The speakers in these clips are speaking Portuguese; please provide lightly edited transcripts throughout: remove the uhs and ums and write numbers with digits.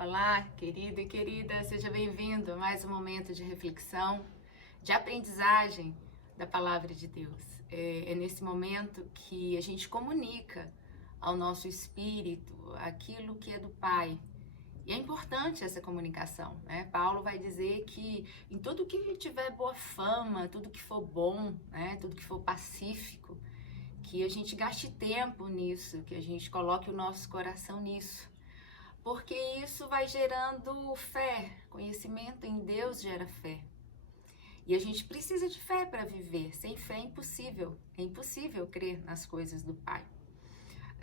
Olá, querido e querida, seja bem-vindo a mais um momento de reflexão, de aprendizagem da Palavra de Deus. É nesse momento que a gente comunica ao nosso espírito aquilo que é do Pai. E é importante essa comunicação, né? Paulo vai dizer que em tudo que tiver boa fama, tudo que for bom, né? Tudo que for pacífico, que a gente gaste tempo nisso, que a gente coloque o nosso coração nisso. Porque isso vai gerando fé, conhecimento em Deus gera fé. E a gente precisa de fé para viver, sem fé é impossível crer nas coisas do Pai.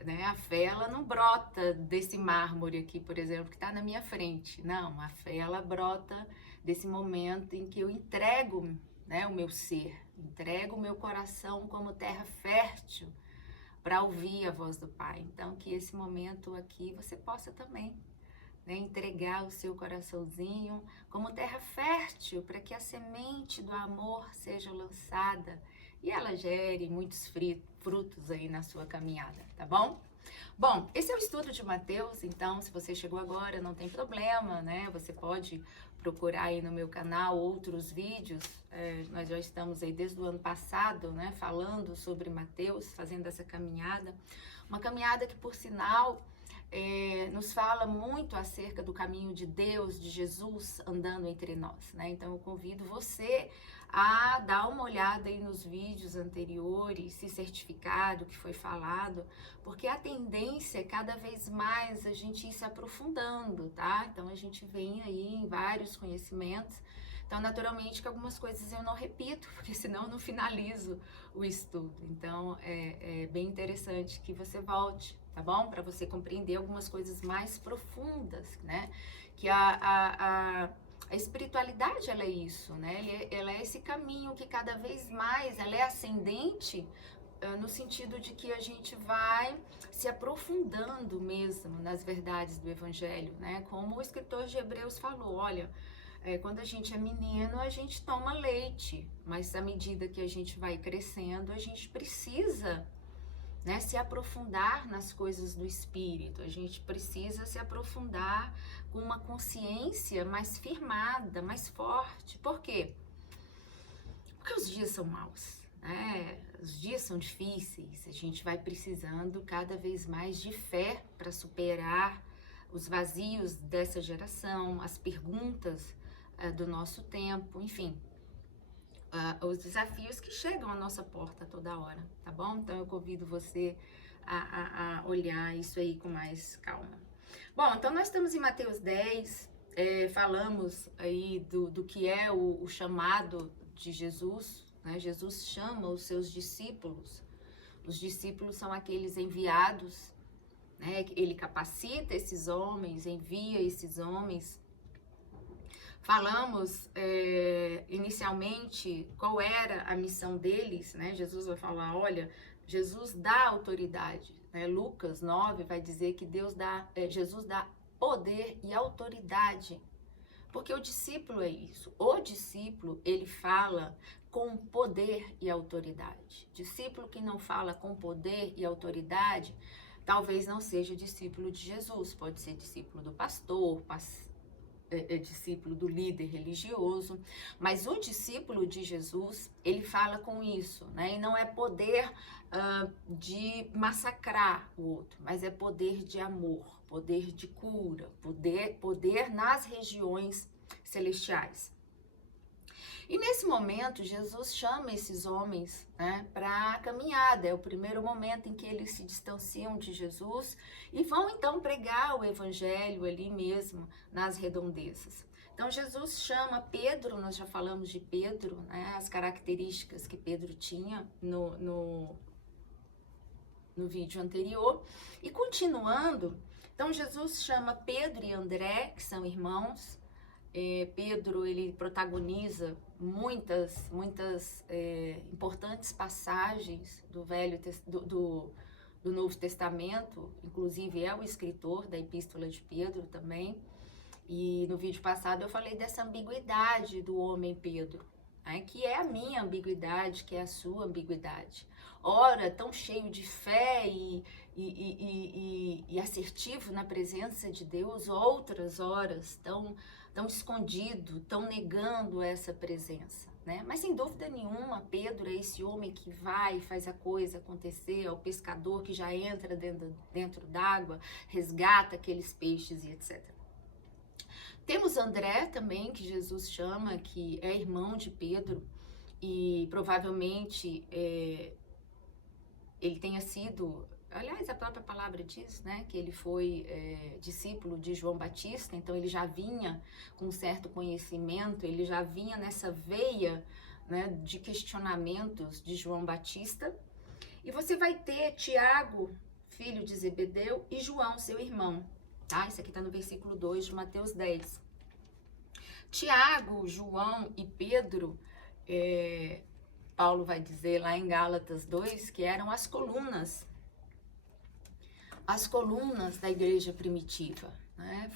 Né? A fé, ela não brota desse mármore aqui, por exemplo, que está na minha frente. Não, a fé, ela brota desse momento em que eu entrego, né, o meu ser, entrego o meu coração como terra fértil para ouvir a voz do Pai. Então, que esse momento aqui você possa também, né, entregar o seu coraçãozinho como terra fértil para que a semente do amor seja lançada e ela gere muitos frutos aí na sua caminhada, tá bom? Bom, esse é o estudo de Mateus, então se você chegou agora não tem problema, né? Você pode procurar aí no meu canal outros vídeos, nós já estamos aí desde o ano passado, né, falando sobre Mateus, fazendo essa caminhada, uma caminhada que por sinal nos fala muito acerca do caminho de Deus, de Jesus andando entre nós, né? Então eu convido você a dar uma olhada aí nos vídeos anteriores, se certificar do que foi falado, porque a tendência é cada vez mais a gente ir se aprofundando, tá? Então a gente vem aí em vários conhecimentos. Então, naturalmente, que algumas coisas eu não repito, porque senão eu não finalizo o estudo. Então, é bem interessante que você volte, tá bom? Para você compreender algumas coisas mais profundas, né? Que a espiritualidade, ela é isso, né? Ela é esse caminho que cada vez mais, ela é ascendente, no sentido de que a gente vai se aprofundando mesmo nas verdades do Evangelho, né? Como o escritor de Hebreus falou, olha, quando a gente é menino, a gente toma leite, mas à medida que a gente vai crescendo, a gente precisa, né, se aprofundar nas coisas do Espírito, a gente precisa se aprofundar com uma consciência mais firmada, mais forte. Por quê? Porque os dias são maus, né? Os dias são difíceis, a gente vai precisando cada vez mais de fé para superar os vazios dessa geração, as perguntas do nosso tempo, enfim, os desafios que chegam à nossa porta toda hora, tá bom? Então eu convido você a olhar isso aí com mais calma. Bom, então nós estamos em Mateus 10, falamos aí do que é o chamado de Jesus, né? Jesus chama os seus discípulos. Os discípulos são aqueles enviados, né? Ele capacita esses homens, envia esses homens. Falamos inicialmente qual era a missão deles, né? Jesus vai falar, olha, Jesus dá autoridade, né? Lucas 9 vai dizer que Jesus dá poder e autoridade, porque o discípulo é isso. O discípulo, ele fala com poder e autoridade. Discípulo que não fala com poder e autoridade, talvez não seja discípulo de Jesus, pode ser discípulo do pastor, discípulo do líder religioso, mas o discípulo de Jesus, ele fala com isso, né? E não é poder de massacrar o outro, mas é poder de amor, poder de cura, poder nas regiões celestiais. E nesse momento, Jesus chama esses homens, né, para a caminhada. É o primeiro momento em que eles se distanciam de Jesus e vão então pregar o evangelho ali mesmo, nas redondezas. Então Jesus chama Pedro, nós já falamos de Pedro, né, as características que Pedro tinha no vídeo anterior. E continuando, então Jesus chama Pedro e André, que são irmãos. Pedro, ele protagoniza muitas importantes passagens do Novo Testamento, inclusive é o escritor da Epístola de Pedro também. E no vídeo passado eu falei dessa ambiguidade do homem Pedro, né, que é a minha ambiguidade, que é a sua ambiguidade. Ora, tão cheio de fé e assertivo na presença de Deus, outras horas estão escondido, estão negando essa presença, né? Mas sem dúvida nenhuma, Pedro é esse homem que vai e faz a coisa acontecer, é o pescador que já entra dentro d'água, resgata aqueles peixes e etc. Temos André também, que Jesus chama, que é irmão de Pedro, e provavelmente ele tenha sido, aliás, a própria palavra diz, né, que ele foi discípulo de João Batista, então ele já vinha com um certo conhecimento, ele já vinha nessa veia, né, de questionamentos de João Batista. E você vai ter Tiago, filho de Zebedeu, e João, seu irmão, tá? Isso aqui está no versículo 2 de Mateus 10. Tiago, João e Pedro, Paulo vai dizer lá em Gálatas 2 que eram as colunas da igreja primitiva, né?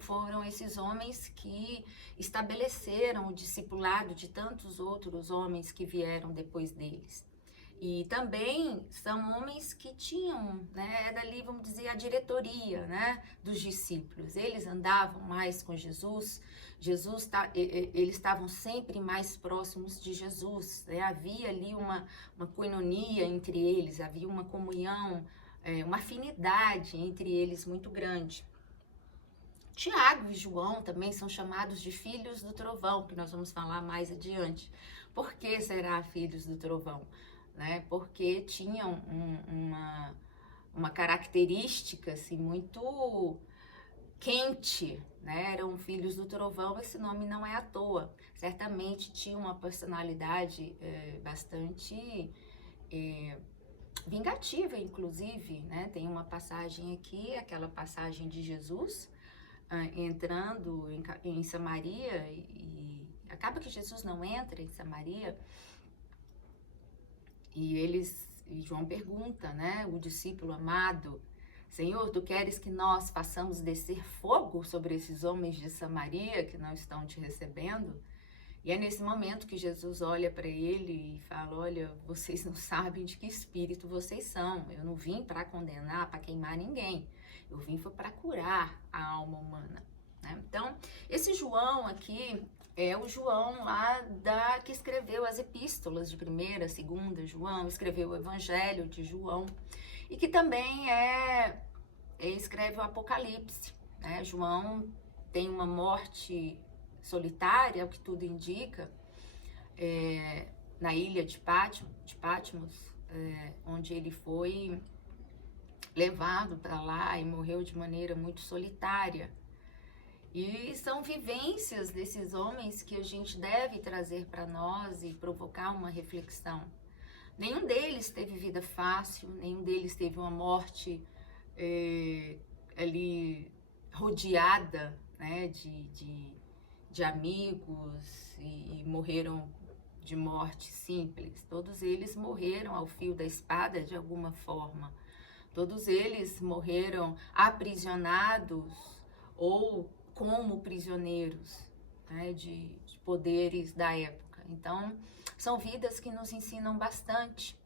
Foram esses homens que estabeleceram o discipulado de tantos outros homens que vieram depois deles. E também são homens que tinham, né, era ali, vamos dizer, a diretoria, né, dos discípulos. Eles andavam mais com Jesus, eles estavam sempre mais próximos de Jesus, né? Havia ali uma coinonia entre eles, havia uma comunhão, uma afinidade entre eles muito grande. Tiago e João também são chamados de filhos do trovão, que nós vamos falar mais adiante. Por que será filhos do trovão? Né? Porque tinham uma característica assim, muito quente, né? Eram filhos do trovão, esse nome não é à toa. Certamente tinha uma personalidade bastante vingativa, inclusive, né? Tem uma passagem aqui, aquela passagem de Jesus entrando em Samaria e acaba que Jesus não entra em Samaria. E João pergunta, né, o discípulo amado, Senhor, tu queres que nós façamos descer fogo sobre esses homens de Samaria que não estão te recebendo? E é nesse momento que Jesus olha para ele e fala, olha, vocês não sabem de que espírito vocês são. Eu não vim para condenar, para queimar ninguém. Eu vim foi para curar a alma humana, né? Então, esse João aqui é o João lá que escreveu as epístolas de 1ª, 2ª João, escreveu o Evangelho de João e que também escreve o Apocalipse, né? João tem uma morte solitária, o que tudo indica, na ilha de Patmos, onde ele foi levado para lá e morreu de maneira muito solitária. E são vivências desses homens que a gente deve trazer para nós e provocar uma reflexão. Nenhum deles teve vida fácil, nenhum deles teve uma morte ali rodeada, né, de amigos e morreram de morte simples. Todos eles morreram ao fio da espada de alguma forma. Todos eles morreram aprisionados ou como prisioneiros, né, de poderes da época. Então, são vidas que nos ensinam bastante,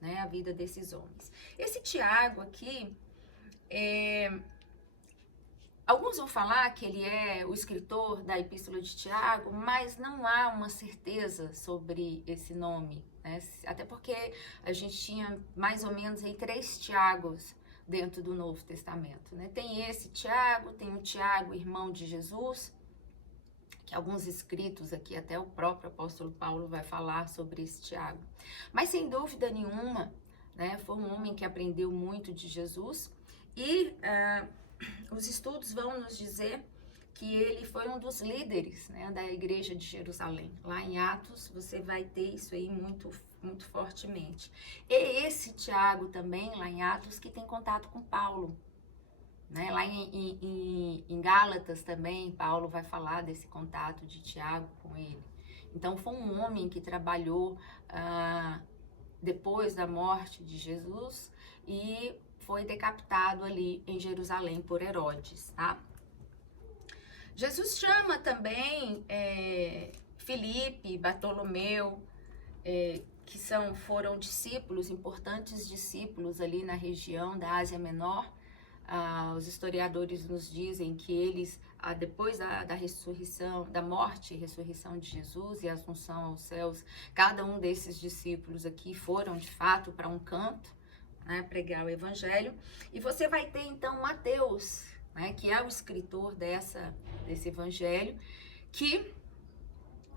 né, a vida desses homens. Esse Tiago aqui, alguns vão falar que ele é o escritor da Epístola de Tiago, mas não há uma certeza sobre esse nome, né? Até porque a gente tinha mais ou menos aí 3 Tiagos dentro do Novo Testamento, né? Tem esse Tiago, tem o Tiago, irmão de Jesus, que alguns escritos aqui, até o próprio apóstolo Paulo vai falar sobre esse Tiago. Mas sem dúvida nenhuma, né, foi um homem que aprendeu muito de Jesus e os estudos vão nos dizer que ele foi um dos líderes, né, da igreja de Jerusalém. Lá em Atos você vai ter isso aí muito, muito fortemente. E esse Tiago também, lá em Atos, que tem contato com Paulo. Né? Lá em Gálatas também, Paulo vai falar desse contato de Tiago com ele. Então foi um homem que trabalhou depois da morte de Jesus e foi decapitado ali em Jerusalém por Herodes, tá? Jesus chama também Filipe, Bartolomeu, foram discípulos, importantes discípulos ali na região da Ásia Menor. Os historiadores nos dizem que eles, depois da ressurreição, da morte e ressurreição de Jesus e assunção aos céus, cada um desses discípulos aqui foram de fato para um canto, né, pregar o evangelho. E você vai ter então Mateus, né, que é o escritor desse evangelho, que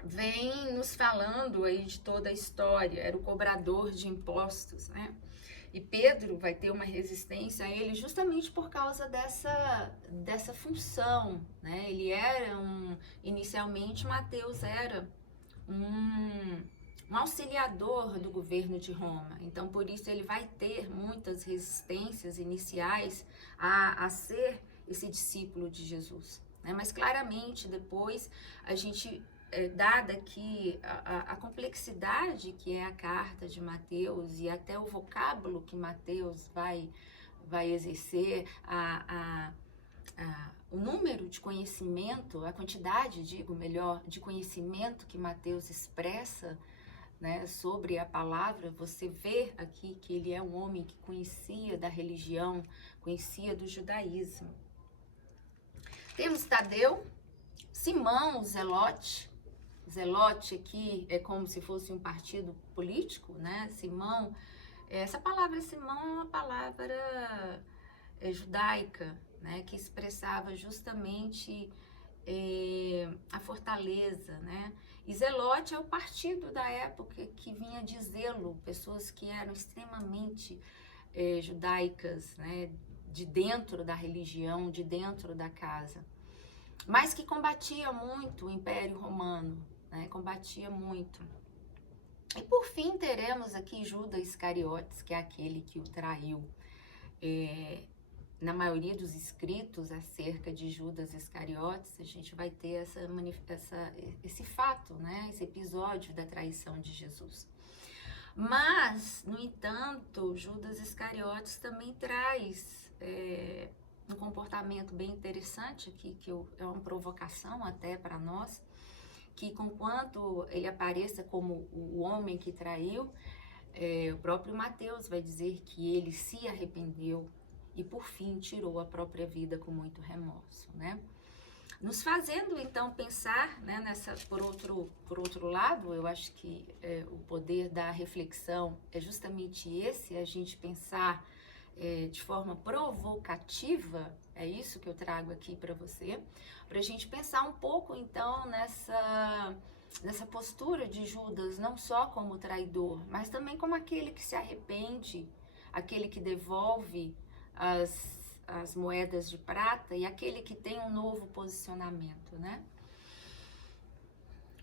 vem nos falando aí de toda a história. Era o cobrador de impostos, né? E Pedro vai ter uma resistência a ele justamente por causa dessa função, né? Ele era inicialmente Mateus era um auxiliador do governo de Roma. Então, por isso ele vai ter muitas resistências iniciais a ser esse discípulo de Jesus, né? Mas claramente depois a gente, dada aqui a complexidade que é a carta de Mateus e até o vocábulo que Mateus vai exercer, o número de conhecimento, a quantidade, de conhecimento que Mateus expressa, né, sobre a palavra, você vê aqui que ele é um homem que conhecia da religião, conhecia do judaísmo. Temos Tadeu, Simão, o Zelote. Zelote aqui é como se fosse um partido político, né? Simão, essa palavra Simão é uma palavra judaica, né? Que expressava justamente a fortaleza, né? E Zelote é o partido da época que vinha de zelo, pessoas que eram extremamente judaicas, né? De dentro da religião, de dentro da casa, mas que combatia muito o Império Romano, né? Combatia muito. E por fim teremos aqui Judas Iscariotes, que é aquele que o traiu. Na maioria dos escritos acerca de Judas Iscariotes, a gente vai ter esse fato, né? Esse episódio da traição de Jesus. Mas, no entanto, Judas Iscariotes também traz um comportamento bem interessante aqui, que é uma provocação até para nós, que conquanto ele apareça como o homem que traiu, o próprio Mateus vai dizer que ele se arrependeu e por fim tirou a própria vida com muito remorso, né? Nos fazendo então pensar, né, por outro lado, eu acho que o poder da reflexão é justamente esse, a gente pensar de forma provocativa. É isso que eu trago aqui para você, para a gente pensar um pouco então nessa postura de Judas, não só como traidor, mas também como aquele que se arrepende, aquele que devolve as moedas de prata e aquele que tem um novo posicionamento, né?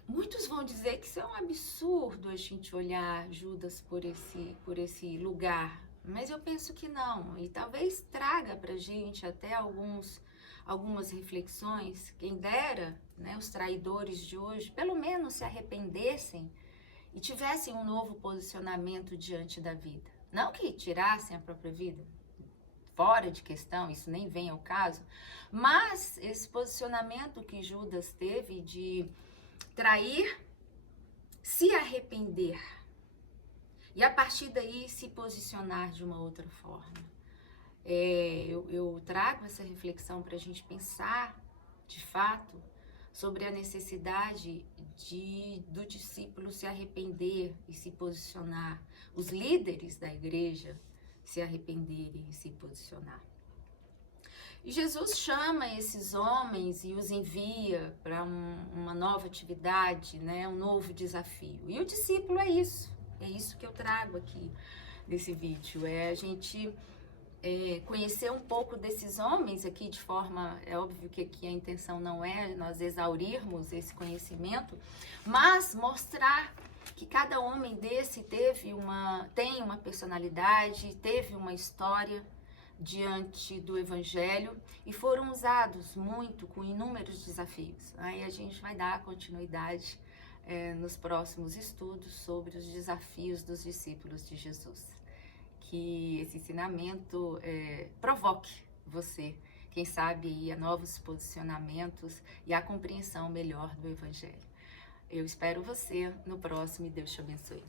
Muitos vão dizer que isso é um absurdo, a gente olhar Judas por esse lugar, mas eu penso que não, e talvez traga pra gente até algumas reflexões. Quem dera, né, os traidores de hoje pelo menos se arrependessem e tivessem um novo posicionamento diante da vida, não que tirassem a própria vida, fora de questão, isso nem vem ao caso, mas esse posicionamento que Judas teve de trair, se arrepender e a partir daí se posicionar de uma outra forma. Eu trago essa reflexão para a gente pensar, de fato, sobre a necessidade do discípulo se arrepender e se posicionar, os líderes da igreja se arrependerem e se posicionar. E Jesus chama esses homens e os envia para uma nova atividade, né? Um novo desafio. E o discípulo é isso que eu trago aqui nesse vídeo, a gente conhecer um pouco desses homens aqui de forma, é óbvio que aqui a intenção não é nós exaurirmos esse conhecimento, mas mostrar que cada homem desse tem uma personalidade, teve uma história diante do Evangelho e foram usados muito com inúmeros desafios. Aí a gente vai dar continuidade nos próximos estudos sobre os desafios dos discípulos de Jesus. Que esse ensinamento provoque você, quem sabe, a novos posicionamentos e a compreensão melhor do Evangelho. Eu espero você no próximo e Deus te abençoe.